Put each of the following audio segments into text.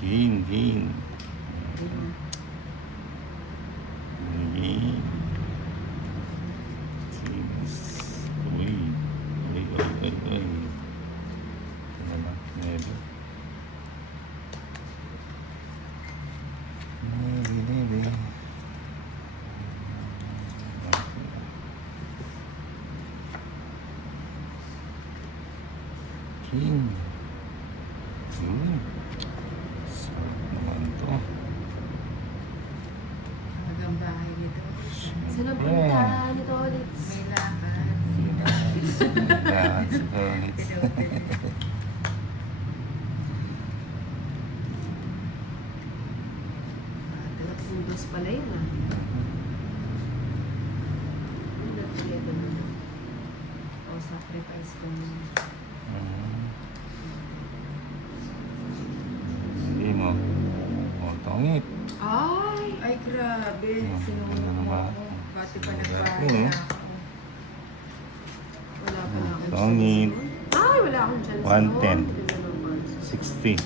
King. King. Kings. Uy. Ito na lang. Nebe. Nebe. King. Sarap naman to. Hanggang bahay nito. Saan ang punta nito ulit? May lakad. Lahat sa Donits. Puntos pala yun ah. O sacrifice ko muna. Hindi mo. Tongit. Ay! Ay, grabe. Sinunod ano mo naman? ako. Pati pa Grabe, nagbahay eh. na ako. Wala pa na akong Tongit. chance nun. Ay! Wala akong chance 110. nun. Ganda ng bansa. 60.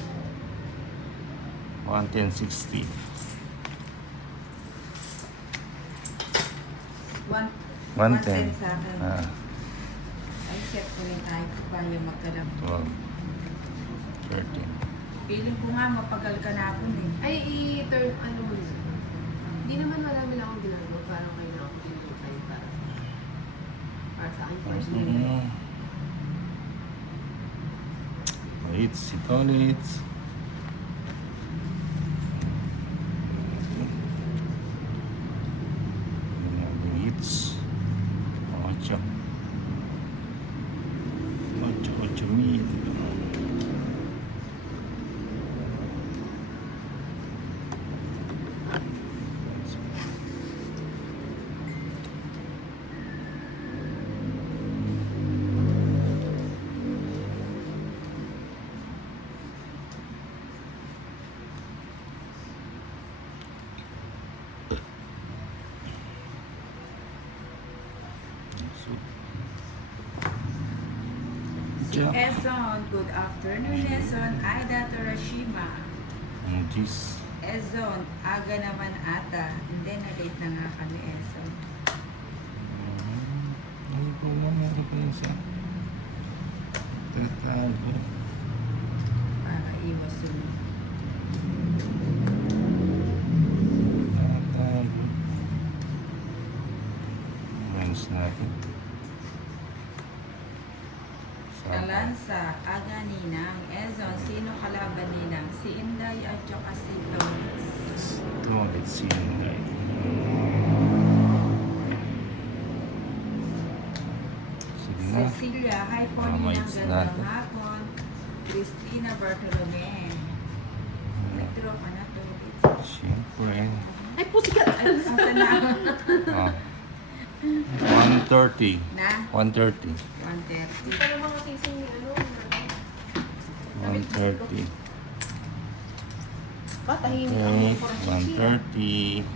110, 60. 110. Sa akin. Ay, check ko rin tayo pa yung magkalam. 12. 13. Feeling ko nga mapagal ka na ako eh. Ay, i-turn, ano mo na. Hindi naman marami lang akong ginagawa. Parang kayo na ako pinutay para sa akin personally. Hits, ito hits. Hits. 8. 8,000. Si Ezon, good afternoon Ezon. Aida Torashima. Gis. Ezon, aga naman ata. Hindi, na-late na nga kami Ezon. Ano po mo? Meron pa yun sa tratado. Para iwas yung Tratado. Minus natin. Kalansa, aga ninang. Ezon, sino kalaban ninang? Si Inday at saka si Doris. Ito, let's see. Sige na. Cecilia, hi po May ninang. it's Gandang natin. hapon. Christina Bartolome. Nag-draw ka na to. Siyempre. Ay, pusikat! Ay, asan na? Ah. 130. Na? 130. 1:30. Ito naman kasi sing, ano, 130. patahimik Okay, ako. 130.